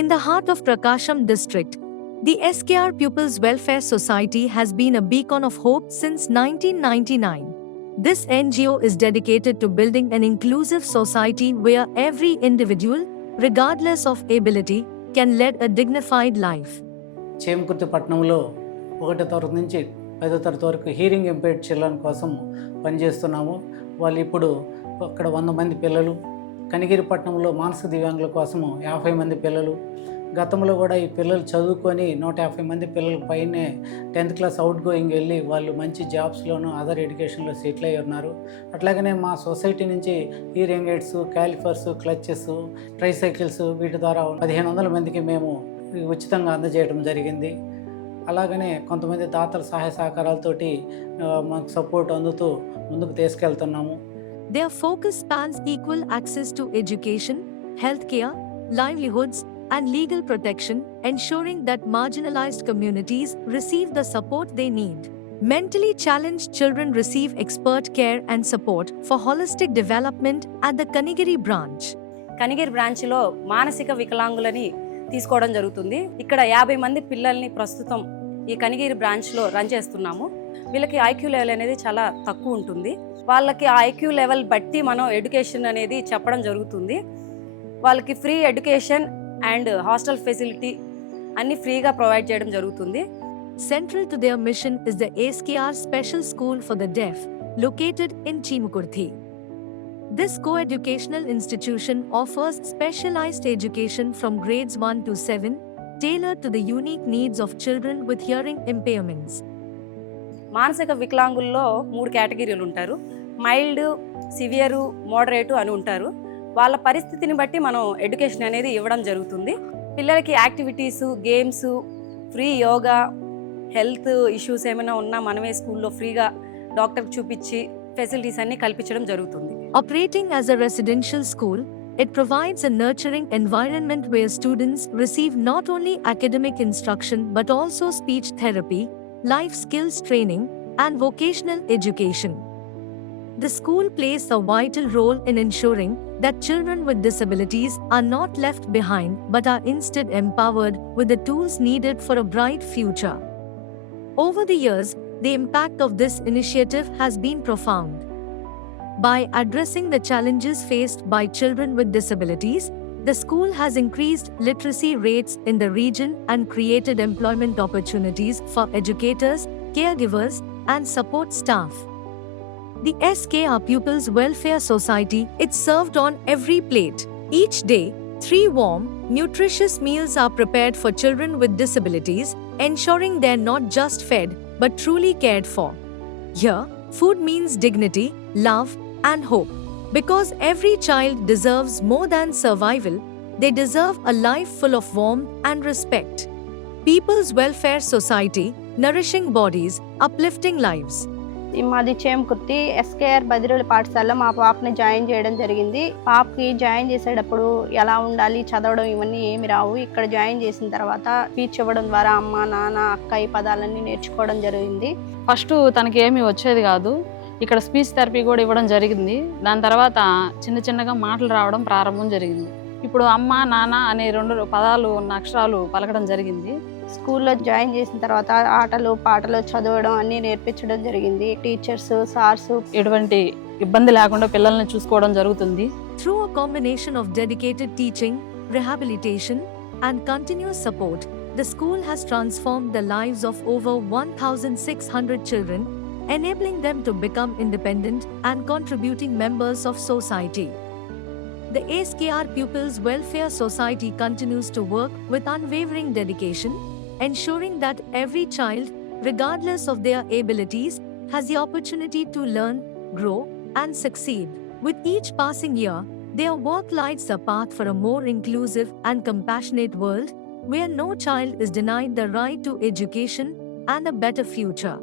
In the heart of Prakasham district, the SKR Pupils Welfare Society has been a beacon of hope since 1999. This NGO is dedicated to building an inclusive society where every individual, regardless of ability, can lead a dignified life. Chemakurthi పట్టణంలో 1వ తరగతి నుంచి 5వ తరగతి వరకు hearing impaired children కోసం పనిచేస్తున్నాము. వాళ్ళు ఇప్పుడు అక్కడ 100 మంది పిల్లలు, కనిగిరి పట్టణంలో మానసిక దివ్యాంగుల కోసము 50 మంది పిల్లలు. గతంలో కూడా ఈ పిల్లలు చదువుకొని 150 మంది పిల్లల పైనే 10th క్లాస్ అవుట్ గోయింగ్ వెళ్ళి వాళ్ళు మంచి జాబ్స్లోను అదర్ ఎడ్యుకేషన్లో సెటిల్ అయ్యి ఉన్నారు. అట్లాగనే మా సొసైటీ నుంచి హీరింగ్ ఎయిడ్స్, క్యాలిఫర్స్, క్లచెస్, ట్రైసైకిల్స్ వీటి ద్వారా 1500 మందికి మేము ఉచితంగా అందజేయడం జరిగింది. అలాగనే కొంతమంది దాతల సహాయ సహకారాలతోటి మాకు సపోర్ట్ అందుతూ ముందుకు తీసుకెళ్తున్నాము. Their focus spans equal access to education, healthcare, livelihoods, and legal protection, ensuring that marginalized communities receive the support they need. Mentally challenged children receive expert care and support for holistic development at the Kanigiri branch. Kanigiri బ్రాంచ్లో మానసిక వికలాంగులని తీసుకోవడం జరుగుతుంది. ఇక్కడ 50 మంది పిల్లల్ని ప్రస్తుతం ఈ కనిగిరి బ్రాంచ్లో రన్ చేస్తున్నాము. వీళ్ళకి ఐక్యూ లెవెల్ అనేది చాలా తక్కువ ఉంటుంది. వాళ్ళకి ఆ ఐక్యూ లెవెల్ బట్టి మనం ఎడ్యుకేషన్ అనేది చెప్పడం జరుగుతుంది. వాళ్ళకి free education and hostel facility అన్ని ఫ్రీగా ప్రొవైడ్ చేయడం జరుగుతుంది. Central to their mission is the SKR Special School for the Deaf, located in Chemukurthi. This co-educational institution offers specialized education from grades 1 to 7, tailored to the unique needs of children with hearing impairments. మానసిక వికలాంగుల్లో 3 కేటగిరీలు ఉంటారు. మైల్డ్, సివియరు, మోడరేటు అని ఉంటారు. వాళ్ళ పరిస్థితిని బట్టి మనం ఎడ్యుకేషన్ అనేది ఇవ్వడం జరుగుతుంది. పిల్లలకి activities, games, free yoga, health issues ఏమైనా ఉన్నా మనమే స్కూల్లో ఫ్రీగా డాక్టర్కి చూపించి ఫెసిలిటీస్ అన్ని కల్పించడం జరుగుతుంది. Operating as a residential school, it provides a nurturing environment where students receive not only academic instruction but also speech therapy, life skills training, and vocational education. The school plays a vital role in ensuring that children with disabilities are not left behind but are instead empowered with the tools needed for a bright future. Over the years, the impact of this initiative has been profound. By addressing the challenges faced by children with disabilities, the school has increased literacy rates in the region and created employment opportunities for educators, caregivers, and support staff. The SKR Pupils Welfare Society, it's served on every plate. Each day, 3 warm, nutritious meals are prepared for children with disabilities, ensuring they're not just fed, but truly cared for. Here, food means dignity, love, and hope. Because every child deserves more than survival, they deserve a life full of warmth and respect. People's Welfare Society, nourishing bodies, uplifting lives. మాది చేమకుర్తి ఎస్కేఆర్ బదిరేల పాఠశాలలో మా పాపని జాయిన్ చేయడం జరిగింది. పాపకి జాయిన్ చేసేటప్పుడు ఎలా ఉండాలి, చదవడం ఇవన్నీ ఏమి రావు. ఇక్కడ జాయిన్ చేసిన తర్వాత స్పీచ్ ఇవ్వడం ద్వారా అమ్మ, నాన్న, అక్క ఈ పదాలన్నీ నేర్చుకోవడం జరిగింది. ఫస్ట్ తనకి ఏమీ వచ్చేది కాదు. ఇక్కడ స్పీచ్ థెరపీ కూడా ఇవ్వడం జరిగింది. దాని తర్వాత చిన్నగా మాటలు రావడం ప్రారంభం జరిగింది. ఇప్పుడు అమ్మ, నాన్న అనే 2 పదాలు ఉన్న అక్షరాలు పలకడం జరిగింది. స్కూల్లో జాయిన్ చేసిన తర్వాత ఆటలు, పాటలు, చదవడం అన్నీ నేర్పించడం జరిగింది. టీచర్స్, సార్స్ ఎటువంటి ఇబ్బంది లేకుండా పిల్లల్ని చూసుకోవడం జరుగుతుంది. Through a combination of dedicated teaching, rehabilitation, and continuous support, the school has transformed the lives of over 1,600 children, enabling them to become independent and contributing members of society. The SKR Pupils Welfare Society continues to work with unwavering dedication, ensuring that every child, regardless of their abilities, has the opportunity to learn, grow, and succeed. With each passing year, their work lights the path for a more inclusive and compassionate world, where no child is denied the right to education and a better future.